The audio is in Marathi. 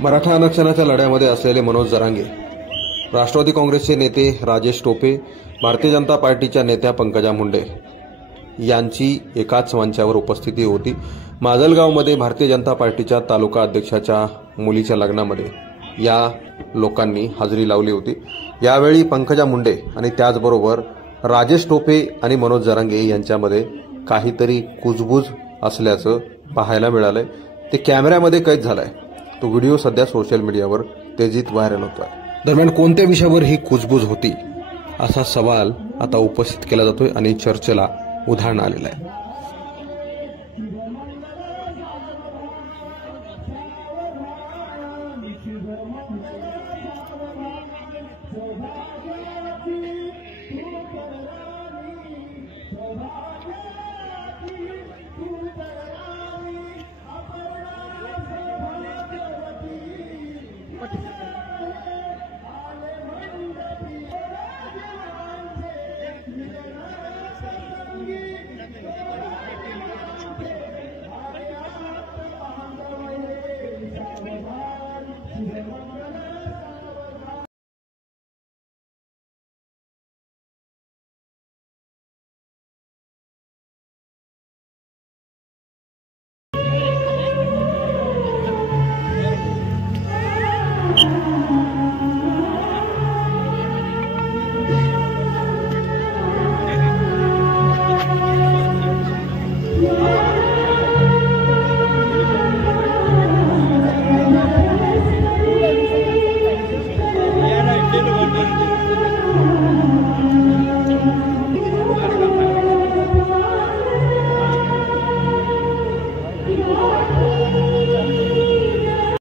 मराठा आरक्षणाच्या लढ्यामध्ये असलेले मनोज जरांगे, राष्ट्रवादी काँग्रेसचे नेते राजेश टोपे, भारतीय जनता पार्टीच्या नेत्या पंकजा मुंडे यांची एकाच मंचावर उपस्थिती होती। माजलगावमध्ये भारतीय जनता पार्टीच्या तालुका अध्यक्षाच्या मुलीच्या लग्नामध्ये या लोकांनी हजेरी लावली होती। यावेळी पंकजा मुंडे आणि त्याचबरोबर राजेश टोपे आणि मनोज जरांगे यांच्यामध्ये काहीतरी कुजबूज असल्याचं पाहायला मिळालंय। ते कॅमेऱ्यामध्ये कैद झालंय। तो व्हिडिओ सध्या सोशल मीडियावर तेजीत व्हायरल होतोय। दरम्यान कोणत्या विषयावर ही कुजबूज होती असा सवाल आता उपस्थित केला जातोय आणि चर्चेला उधाण आलेलं आहे।